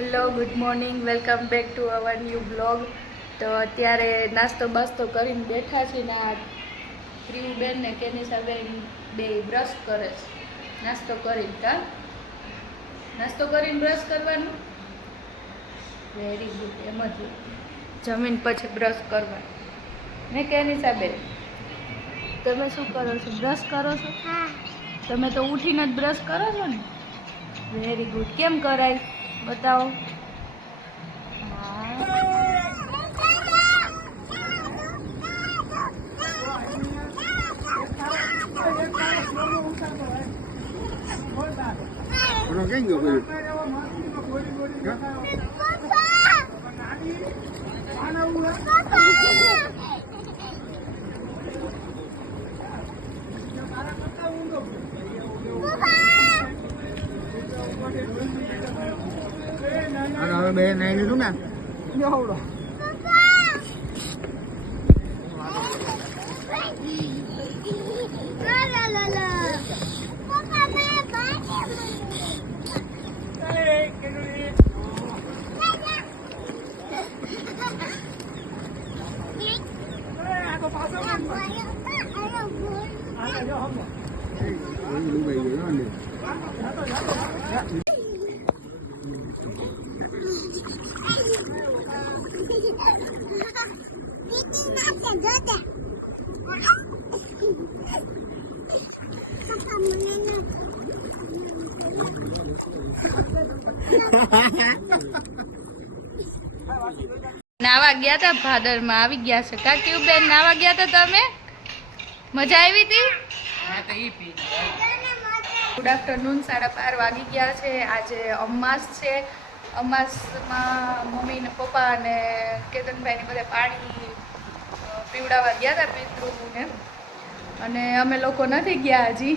Hello, good morning, welcome back to our new blog. તો અત્યારે નાસ્તો બાસ્તો કરીને બેઠા છીએ ને આ પ્રિયુબેન ને કેનિશાબેન બે બ્રશ કરે છે. નાસ્તો કરીને નાસ્તો કરીને બ્રશ કરવાનું. Very good. એમ જ જમીન પછી બ્રશ કરવાનું ને કેનિશાબેન તમે શું કરો છો? બ્રશ કરો છો? હા. તમે તો ઉઠીને જ બ્રશ કરો છો ને? Very good. કેમ કરાય બતાવો. હવે બે નાઈ લીધું ને નાવા ગયા હતા ભાદરમાં આવી ગયા છે. કાકી બેન નાવા ગયા હતા તમે? મજા આવી હતી? Good afternoon. 12:30 વાગી ગયા છે. આજે અમાસ છે. અમાસમાં મમ્મી ને પપ્પા અને કેતનભાઈ ને બધા પાણી પીવડાવવા ગયા હતા પિતૃને, અને અમે લોકો નથી ગયા હજી,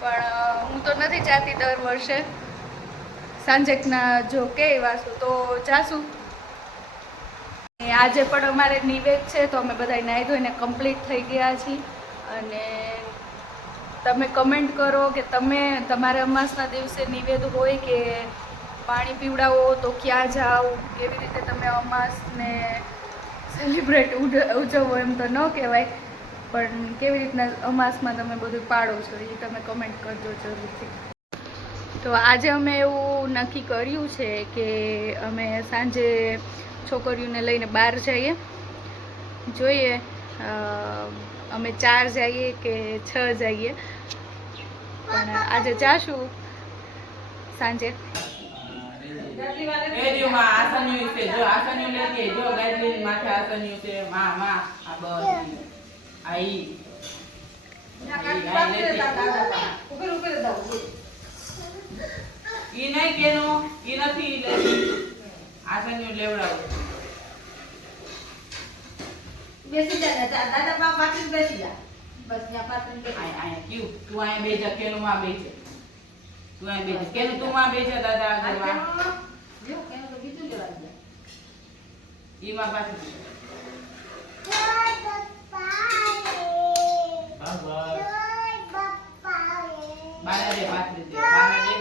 પણ હું તો નથી જાતી દર વર્ષે. સાંજેકના જો કે વાસુ તો જાશું. આજે પણ અમારે નિવેદ છે, તો અમે બધા નાહી ધોઈને કમ્પ્લીટ થઈ ગયા છીએ. અને તમે કમેન્ટ કરો કે તમે તમારા અમાસના દિવસે નિવેદ હોય કે પાણી પીવડાવો તો ક્યાં જાઓ, કેવી રીતે તમે અમાસને સેલિબ્રેટ ઉજવો. એમ તો ન કહેવાય, પણ કેવી રીતના અમાસમાં તમે બધું પાડો છો એ તમે કમેન્ટ કરજો જરૂરથી. તો આજે અમે એવું નક્કી કર્યું છે કે અમે સાંજે છોકરીઓને લઈને બહાર જઈએ. જોઈએ અમે 4 જઈએ કે 6 જઈએ, પણ આજે જાશું સાંજે. બેસી જા દાદા બા પાછી બેસી જા. બસ ત્યાં પાછી બેસી આયા ક્યું તું આયા બેજા કેનું માં બેજે. તું આયા બેજા કેનું તું માં બેજા દાદા આગળ જો કેનું તો બીજું લેવા દે. ઈ માં પાછી જય બપ્પા બાય બપ્પા બાય દે પાછી દે બાય દે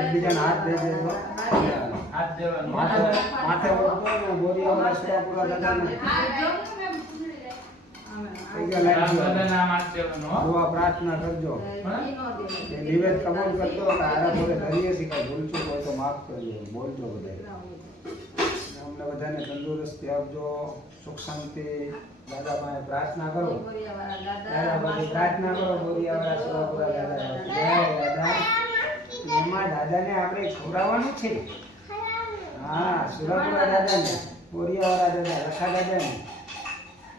એકબીજાને હાથ દે દેજો. હાથ દેવાનો. માથે માથે ઓળખો ને બોરી ઓળખો પૂરા દાદાને. પૈસા લાગી દુઆ પ્રાર્થના કરજો કે નિવેદ કબૂલ કરજો કે આરા બોલે ધરીએ છીએ કે ભૂલચું હોય તો માફ કરજો બોલજો બધા અમને બધાને તંદુરસ્તી આપજો સુખ શાંતિ દાદા પાસે પ્રાર્થના કરો દાદા પાસે પ્રાર્થના કરો બોરિયાવાળા સુરાપુરા દાદા જય દાદા એમાં દાદાને આપણે ખવડાવવાનું છે હા સુરાપુરા દાદાને બોરિયાવાળા દાદા લખા દાદાને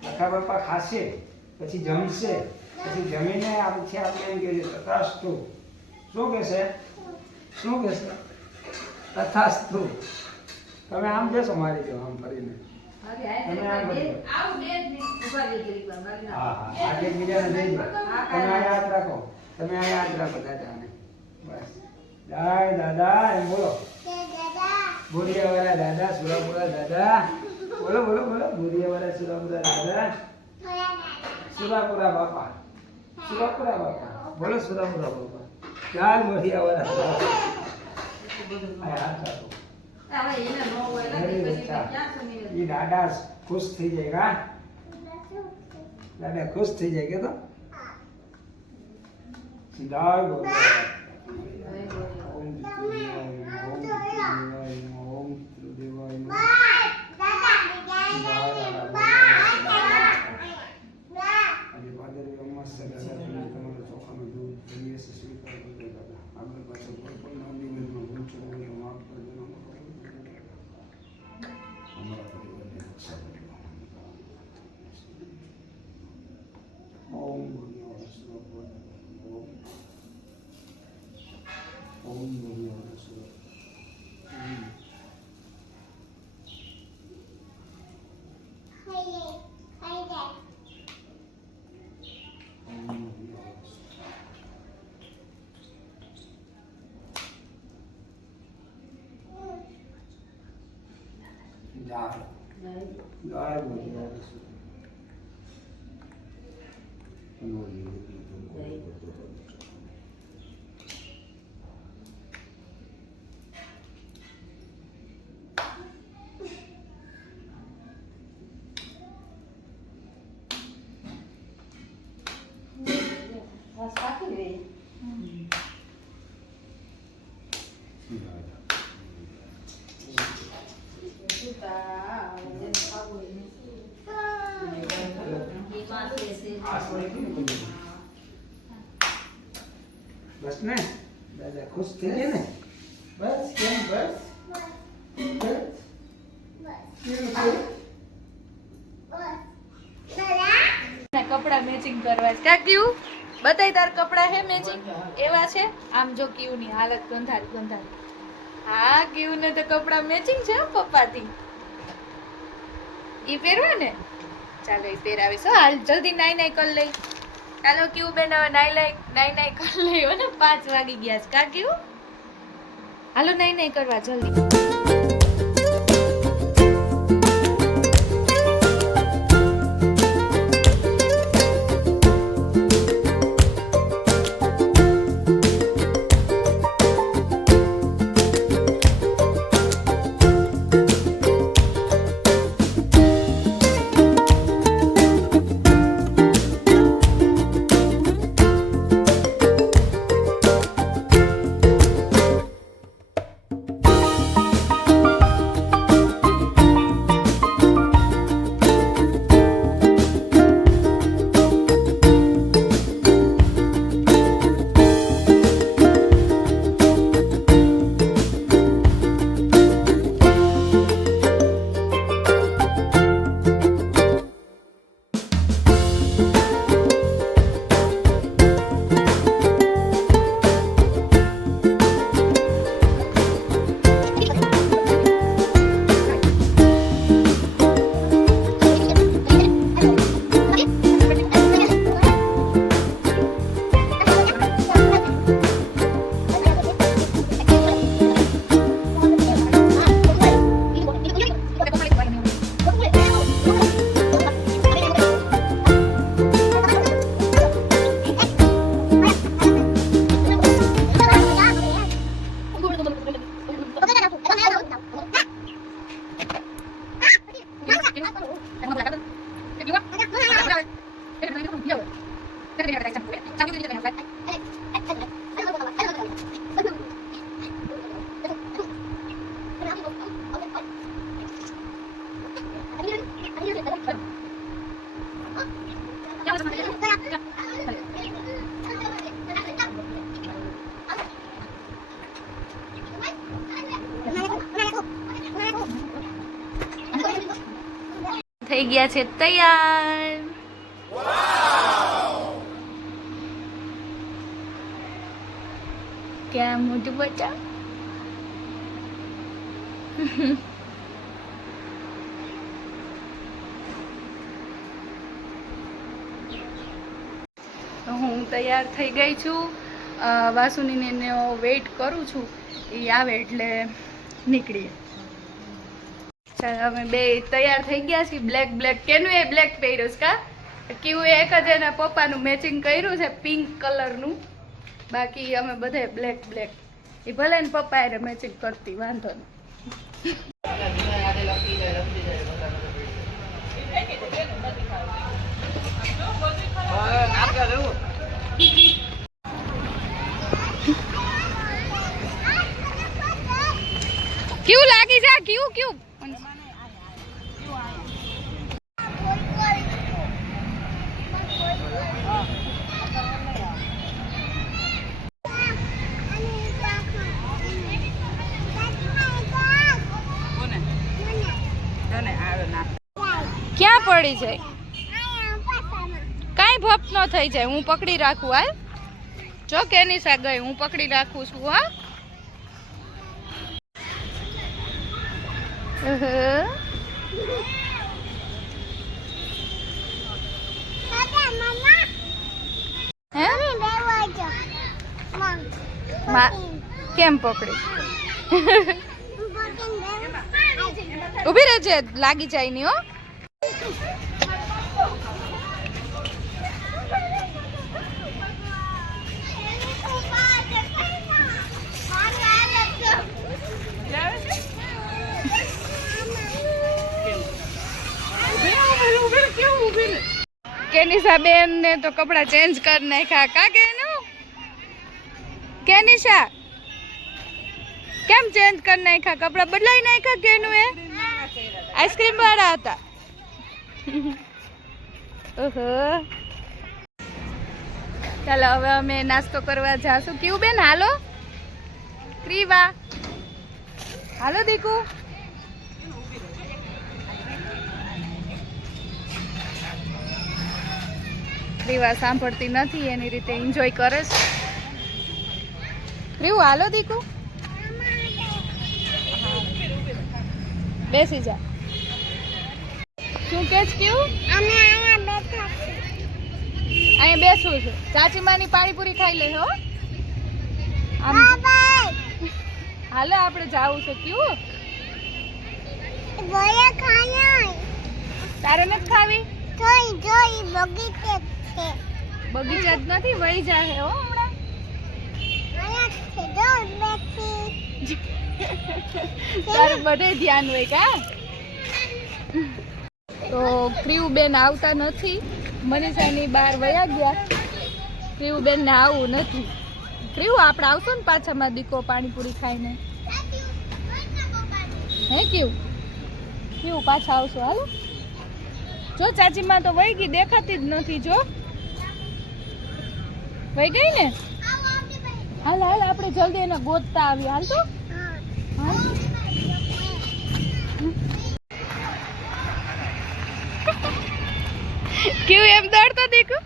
લખા બાપા ખાશે પછી જમશે પછી જમીને પછી આપણે એમ કહીએ તથાસ્તુ શું કહેશે તથાસ્તુ તમે આમ જશો મારી જેમ આમ ફરીને તમે આમ ફરી હા હા એકબીજાને જઈ જાઓ તમે આ યાદ રાખો દાદાને બસ જય દાદા એમ બોલો બોરિયાવાળા દાદા સુરાપુરા દાદા બોલો બોરિયાવાળા સુરાપુરા દાદા સુરાપુરા બાપા બોલો સુરાપુરા બાપા જય બોરિયાવાળા આ હાથ રાખો ये दादा खुश થઈ જાય દાદા ખુશ થઈ જાય કે તો સીધા બોલો ઓમ દેવાય આજે પાદરે અમ્મા સગા તમારો ચોખાનો દૂધ જોઈએ છે સ્વીકાર કરજો દાદા આગળ પાછળ કોઈ પણ મંદિરમાં ભૂલચો હોય તો માફ કરજો અમારા પરિવારને રક્ષા કરજો ઓમ ભૂરિયાવાળા સુરાપુરા ઓમ ભૂરિયાવાળા સુરાપુરા બસ ને દાદા ખુશ થઈ ગયા ને બસ કેમ બસ કપડા મેચિંગ કરવા છે કા ક્યુ બતાય તાર કપડા હે મેચિંગ એવા છે આમ જો ક્યુ ની હાલત ગંધારી હા ક્યુ ને તો કપડા મેચિંગ છે પપ્પાથી ઈ પહેરવા ને ચાલો ઈ પહેરાવીશ હાલ જલ્દી નાઈ કર લઈ ચાલો ક્યુ બેન હવે નાઈ કર લઈ હો ને 5 વાગી ગયા છે કા ક્યુ હાલો નાઈ કરવા જલ્દી થઈ ગયા છે તૈયાર. ક્યાં મોટું બચ્ચા? હું તૈયાર થઈ ગઈ છું. વાસુનીને વેઇટ કરું છું, એ આવે એટલે નીકળીએ. ચાલો અમે બે તૈયાર થઈ ગયા છીએ. બ્લેક કેનું એ બ્લેક પહેર્યું છે કા? કેવું એક જ એના પપ્પાનું મેચિંગ કર્યું છે પિંક કલરનું. બાકી અમે બધા બ્લેક એ ભલે ને પપ્પા એને મેચિંગ કરતી, વાંધો નહીં. કેવું લાગી જા? કેવું ક્યાં પડી જાય? કાંઈ ભપ ન થઈ જાય. હું પકડી રાખું. હાલ જો કેની સા ગઈ, હું પકડી રાખું છું. હા કેમ પકડી? ઉભી રહેજે, લાગી જાય ની. હો કેનિશા બેન ને તો કપડા ચેન્જ કરી નાખ્યા. કા કેનું? કેનિશા કેમ ચેન્જ કરી નાખ્યા? કપડા બદલાઈ નાખ્યા કેનું? એ આઈસ્ક્રીમ વાળા હતા. ઓહો, ચાલો હવે અમે નાસ્તો કરવા જાશું. કેવું બેન? હાલો ક્રીવા, હાલો દીકુ. ક્રીવા સાંભળતી નથી, એની રીતે એન્જોય કરે છે. ક્રીવું હાલો દીકુ, બેસી જા. શું કે છે? કેવું? અહીંયા બેસવું છે. ચાચી માની પાણીપુરી ખાઈ લે. હો હાલો આપણે જાવું છે. કેવું? તારે નથી ખાવી? બગીચા જ નથી, વહી જાય. હો હમણાં તારું બધે ધ્યાન હોય કા? તો ક્રીવ બેન આવતા નથી. મનીષાની બહાર વયા ગયા. ક્રીવ બેન ને આવવું નથી. ક્રીવ આપણે આવશું ને પાછા માં દીકો પાણીપુરી ખાઈને. હે કેવું? કેવું પાછા આવશું? હાલો જો ચાચીમાં તો વહી ગઈ, દેખાતી જ નથી. જો વહી ગઈ ને. હાલ આપણે જલ્દી એને ગોતતા આવી. હાલ તો કેવું એમ દોડતો દેખો.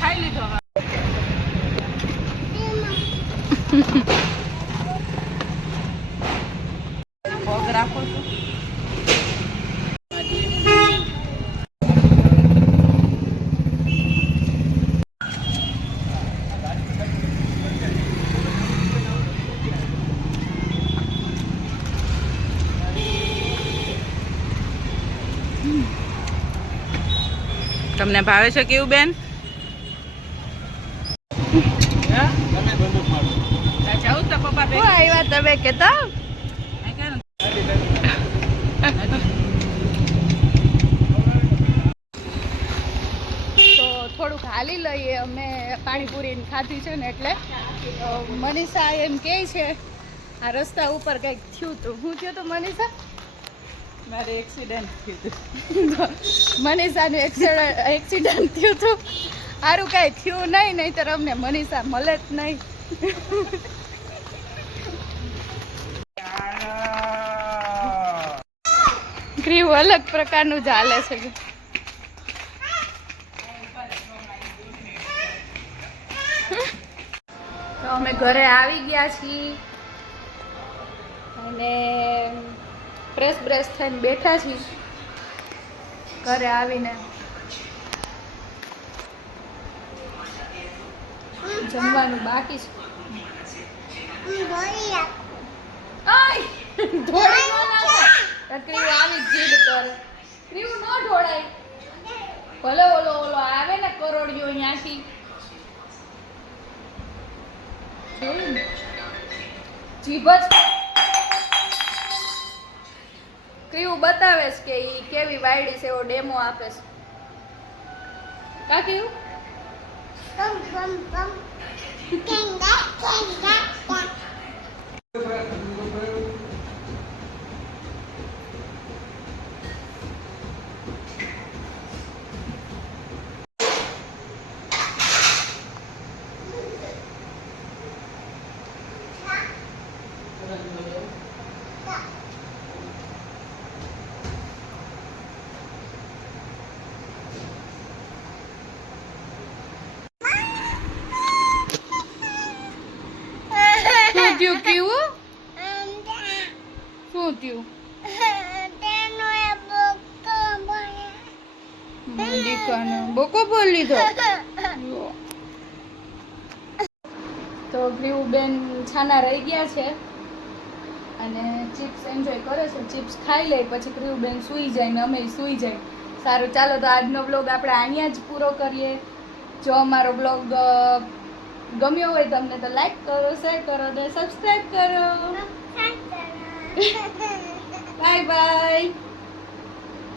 ખાઈ લીધો. પગ રાખો છો. તમને ભાવે છે કેવું બેન? જાઉં તો પપ્પા હું આવ્યા તમે કેતા? તો થોડુંક હાલી લઈએ. અમે પાણીપુરી ખાધી છે ને એટલે મનીષા એમ કહે છે આ રસ્તા ઉપર કંઈક થયું હતું. શું થયું હતું મનીષા? મારે એક્સિડન્ટ થયું મનીષાનું એક્સિડન્ટ થયું હતું. સારું કાંઈ થયું નહીં, નહીંતર અમને મનીષા મળે જ નહીં. ગ્રીવ અલગ પ્રકારનું ચાલે છે. તો અમે ઘરે આવી ગયા છીએ અને ફ્રેશ બ્રેશ થઈને બેઠા છીએ. ઘરે આવીને જમવાનું બાકી છે. આય ધોળી નો નાખો. ક્રીવ આવી જીદ કરે. ક્રીવ નો ઢોળાય. ભલે ઓલો આવે ને કરોડિયો અહીંયાથી. જોયું ને? જીભ જ ક્રીવ બતાવે છે કે ઈ કેવી વાયડી છે, એવો ડેમો આપે છે. કા ક્રીવ? શું થયું કેવું? શું થયું? દીકાને બોકો બોલી લીધો. તો ગ્રીવ બેન છાના રહી ગયા છે અને ચિપ્સ એન્જોય કરે છે. ચિપ્સ ખાઈ લે પછી ગ્રીવ બેન સૂઈ જાય ને અમે સૂઈ જાય. સારું, ચાલો તો આજનો બ્લોગ આપણે અહીંયા જ પૂરો કરીએ. જો અમારો બ્લોગ ગમ્યો હોય તમને તો લાઈક કરો, શેર કરો ને સબસ્ક્રાઈબ કરો. Bye bye.